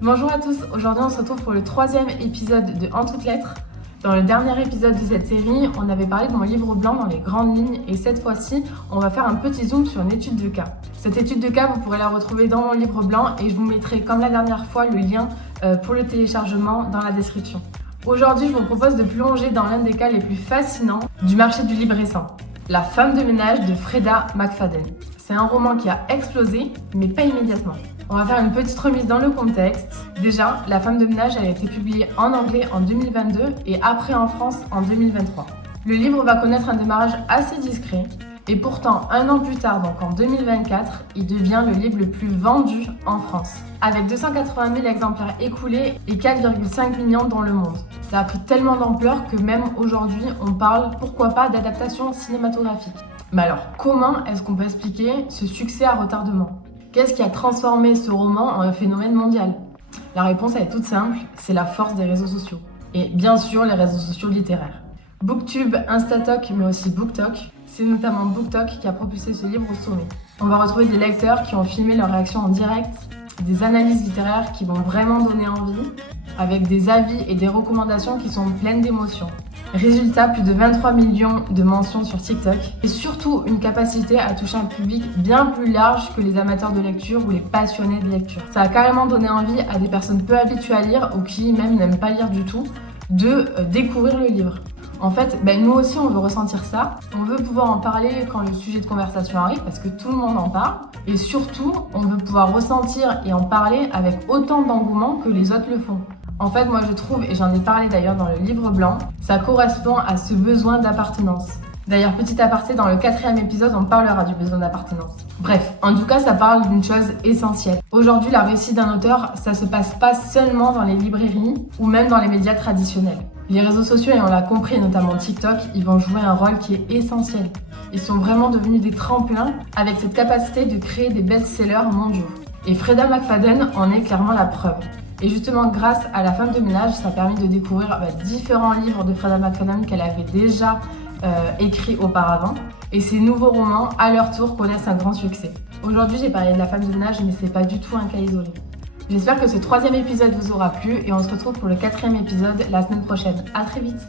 Bonjour à tous, aujourd'hui on se retrouve pour le 3e épisode de En toutes lettres. Dans le dernier épisode de cette série, on avait parlé de mon livre blanc dans les grandes lignes et cette fois-ci, on va faire un petit zoom sur une étude de cas. Cette étude de cas, vous pourrez la retrouver dans mon livre blanc et je vous mettrai comme la dernière fois le lien pour le téléchargement dans la description. Aujourd'hui, je vous propose de plonger dans l'un des cas les plus fascinants du marché du livre récent, La femme de ménage de Freda McFadden. C'est un roman qui a explosé, mais pas immédiatement. On va faire une petite remise dans le contexte. Déjà, La femme de ménage a été publiée en anglais en 2022 et après en France en 2023. Le livre va connaître un démarrage assez discret et pourtant, un an plus tard, donc en 2024, il devient le livre le plus vendu en France, avec 280 000 exemplaires écoulés et 4,5 millions dans le monde. Ça a pris tellement d'ampleur que même aujourd'hui, on parle, pourquoi pas, d'adaptation cinématographique. Mais alors, comment est-ce qu'on peut expliquer ce succès à retardement ? Qu'est-ce qui a transformé ce roman en un phénomène mondial ? La réponse elle est toute simple, c'est la force des réseaux sociaux. Et bien sûr, les réseaux sociaux littéraires. Booktube, Instatok, mais aussi BookTok. C'est notamment BookTok qui a propulsé ce livre au sommet. On va retrouver des lecteurs qui ont filmé leurs réactions en direct, des analyses littéraires qui vont vraiment donner envie, avec des avis et des recommandations qui sont pleines d'émotions. Résultat, plus de 23 millions de mentions sur TikTok et surtout une capacité à toucher un public bien plus large que les amateurs de lecture ou les passionnés de lecture. Ça a carrément donné envie à des personnes peu habituées à lire ou qui même n'aiment pas lire du tout de découvrir le livre. En fait, nous aussi on veut ressentir ça, on veut pouvoir en parler quand le sujet de conversation arrive parce que tout le monde en parle et surtout on veut pouvoir ressentir et en parler avec autant d'engouement que les autres le font. En fait, moi je trouve, et j'en ai parlé d'ailleurs dans le livre blanc, ça correspond à ce besoin d'appartenance. D'ailleurs, petit aparté, dans le 4e épisode, on parlera du besoin d'appartenance. Bref, en tout cas, ça parle d'une chose essentielle. Aujourd'hui, la réussite d'un auteur, ça se passe pas seulement dans les librairies ou même dans les médias traditionnels. Les réseaux sociaux, et on l'a compris, notamment TikTok, ils vont jouer un rôle qui est essentiel. Ils sont vraiment devenus des tremplins avec cette capacité de créer des best-sellers mondiaux. Et Freda McFadden en est clairement la preuve. Et justement, grâce à La femme de ménage, ça a permis de découvrir différents livres de Freda McFadden qu'elle avait déjà écrits auparavant. Et ces nouveaux romans, à leur tour, connaissent un grand succès. Aujourd'hui, j'ai parlé de La femme de ménage, mais c'est pas du tout un cas isolé. J'espère que ce 3e épisode vous aura plu et on se retrouve pour le 4e épisode la semaine prochaine. À très vite!